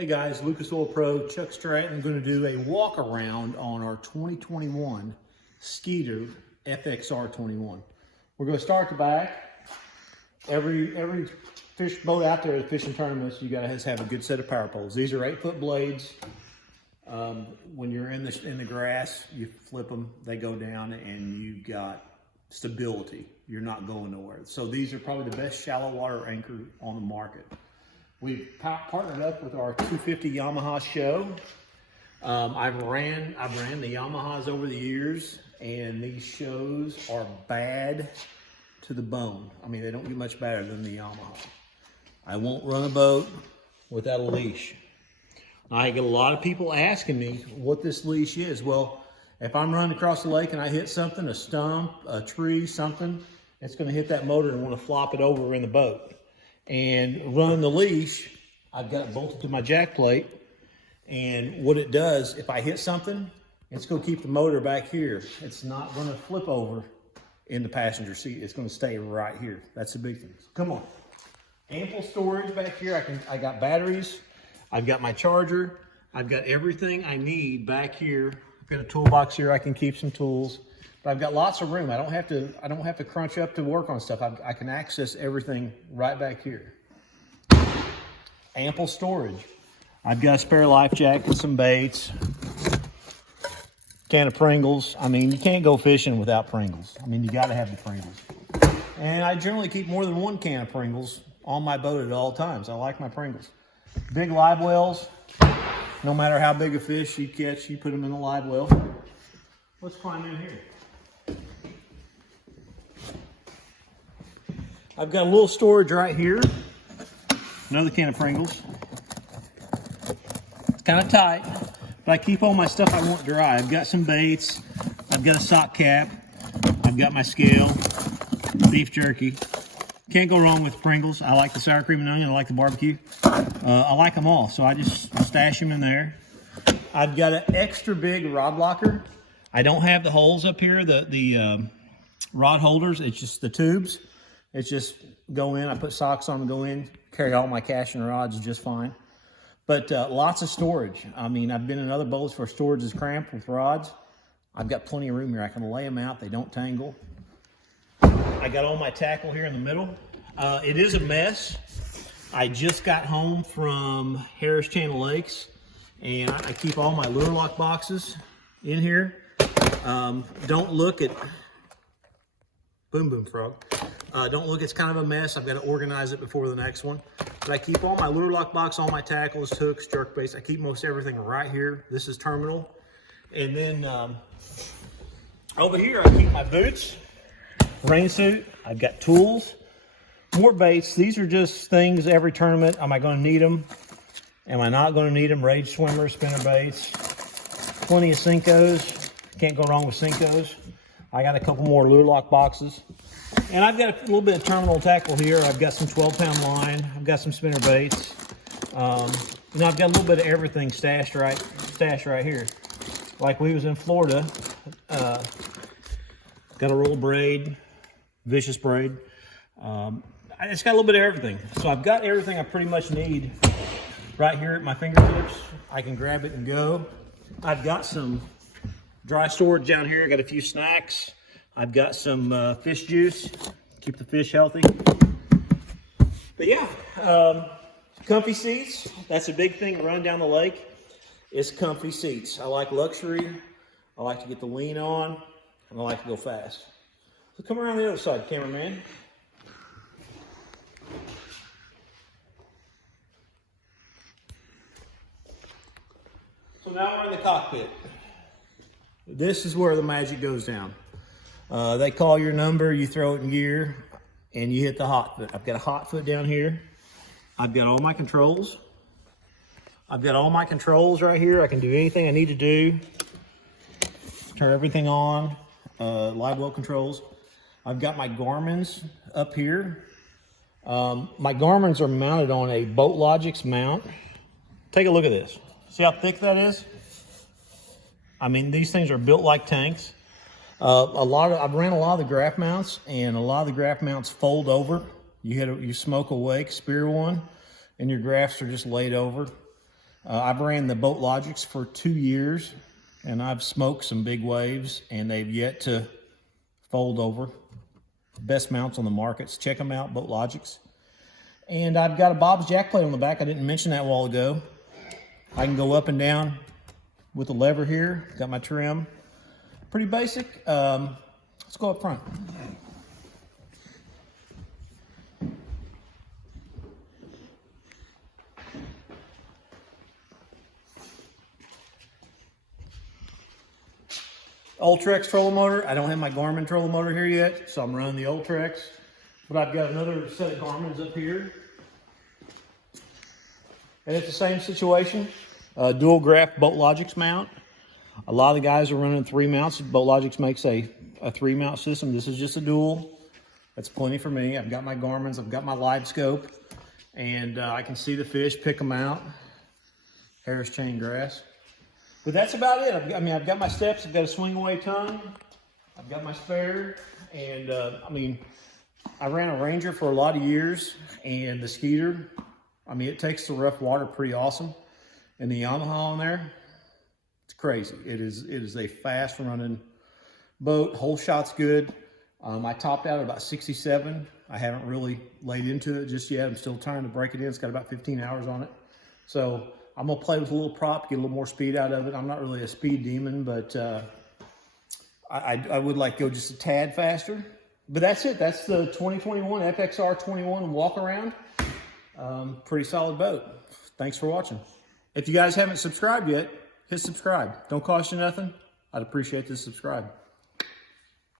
Hey guys, Lucas Oil Pro, Chuck Stratton. I'm going to do a walk around on our 2021 Skeeter FXR21. We're going to start at the back. Every fish boat out there at fishing tournaments, you got to have a good set of power poles. These are 8-foot blades. When you're in the grass, you flip them, they go down, and you got stability. You're not going nowhere. So these are probably the best shallow water anchor on the market. We've partnered up with our 250 Yamaha SHO. I've ran the Yamahas over the years, and these SHOs are bad to the bone. I mean, they don't get much better than the Yamaha. I won't run a boat without a leash. I get a lot of people asking me what this leash is. Well, if I'm running across the lake and I hit something, a stump, a tree, something, it's going to hit that motor and want to flop it over in the boat. And running the leash, I've got it bolted to my jack plate, and what it does, if I hit something, it's going to keep the motor back here. It's not going to flip over in the passenger seat. It's going to stay right here. That's the big thing. So come on. Ample storage back here. I got batteries. I've got my charger. I've got everything I need back here. I've got a toolbox here. I can keep some tools. But I've got lots of room. I don't have to crunch up to work on stuff. I can access everything right back here. Ample storage. I've got a spare life jacket, some baits, can of Pringles. I mean, you can't go fishing without Pringles. I mean, you got to have the Pringles. And I generally keep more than one can of Pringles on my boat at all times. I like my Pringles. Big live wells. No matter how big a fish you catch, you put them in the live well. Let's climb in here. I've got a little storage right here. Another can of Pringles. It's kind of tight, but I keep all my stuff I want dry. I've got some baits. I've got a sock cap. I've got my scale, beef jerky. Can't go wrong with Pringles. I like the sour cream and onion. I like the barbecue. I like them all, so I just stash them in there. I've got an extra big rod locker. I don't have the holes up here, the rod holders. It's just the tubes. It's just go in, I put socks on and go in, carry all my casting rods just fine. But lots of storage. I mean, I've been in other boats where storage is cramped with rods. I've got plenty of room here. I can lay them out, they don't tangle. I got all my tackle here in the middle. It is a mess. I just got home from Harris Channel Lakes, and I keep all my lure lock boxes in here. Don't look at, boom boom frog. Don't look, it's kind of a mess. I've got to organize it before the next one. But I keep all my lure lock box, all my tackles, hooks, jerkbaits. I keep most everything right here. This is terminal. And then over here, I keep my boots, rain suit. I've got tools, more baits. These are just things every tournament. Am I going to need them? Am I not going to need them? Rage swimmers, spinner baits, plenty of Senkos. Can't go wrong with Senkos. I got a couple more lure lock boxes. And I've got a little bit of terminal tackle here. I've got some 12-pound line. I've got some spinner baits. And I've got a little bit of everything stashed right here. Like we was in Florida, got a roll of braid, vicious braid. It's got a little bit of everything. So I've got everything I pretty much need right here at my fingertips. I can grab it and go. I've got some dry storage down here. I got a few snacks. I've got some fish juice, keep the fish healthy. But yeah, comfy seats. That's a big thing running down the lake, is comfy seats. I like luxury. I like to get the lean on, and I like to go fast. So come around the other side, cameraman. So now we're in the cockpit. This is where the magic goes down. They call your number, you throw it in gear, and you hit the hot foot. I've got a hot foot down here. I've got all my controls. I've got all my controls right here. I can do anything I need to do. Turn everything on, live well controls. I've got my Garmin's up here. My Garmin's are mounted on a Boatlogix mount. Take a look at this. See how thick that is? I mean, these things are built like tanks. I've ran a lot of the graph mounts, and a lot of the graph mounts fold over. You smoke a wake, spear one, and your graphs are just laid over. I've ran the Boatlogix for 2 years, and I've smoked some big waves, and they've yet to fold over. Best mounts on the markets. Check them out, Boatlogix. And I've got a Bob's Jackplate on the back. I didn't mention that a while ago. I can go up and down with the lever here. Got my trim. Pretty basic. Let's go up front. Ultrex trolling motor. I don't have my Garmin trolling motor here yet, so I'm running the Ultrex. But I've got another set of Garmin's up here. And it's the same situation. Dual graph Boatlogix mount. A lot of the guys are running 3 mounts. Boatlogix makes a 3 mount system. This is just a dual. That's plenty for me. I've got my Garmin's, I've got my Livescope, and I can see the fish, pick them out. Harris chain grass. But that's about it. I've got my steps, I've got a swing away tongue, I've got my spare, and I ran a Ranger for a lot of years, and the Skeeter, it takes the rough water pretty awesome. And the Yamaha on there, it's crazy. It is a fast running boat. Whole shot's good. I topped out at about 67. I haven't really laid into it just yet. I'm still trying to break it in. It's got about 15 hours on it. So I'm gonna play with a little prop, get a little more speed out of it. I'm not really a speed demon, but I would like to go just a tad faster. But that's it. That's the 2021 FXR21 walk around. Pretty solid boat. Thanks for watching. If you guys haven't subscribed yet, hit subscribe. Don't cost you nothing. I'd appreciate the subscribe.